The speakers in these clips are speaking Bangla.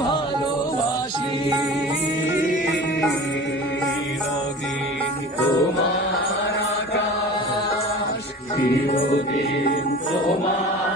ভালোবাসি। তোমার আকাশ তোমার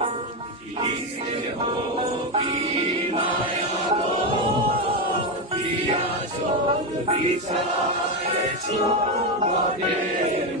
Lord,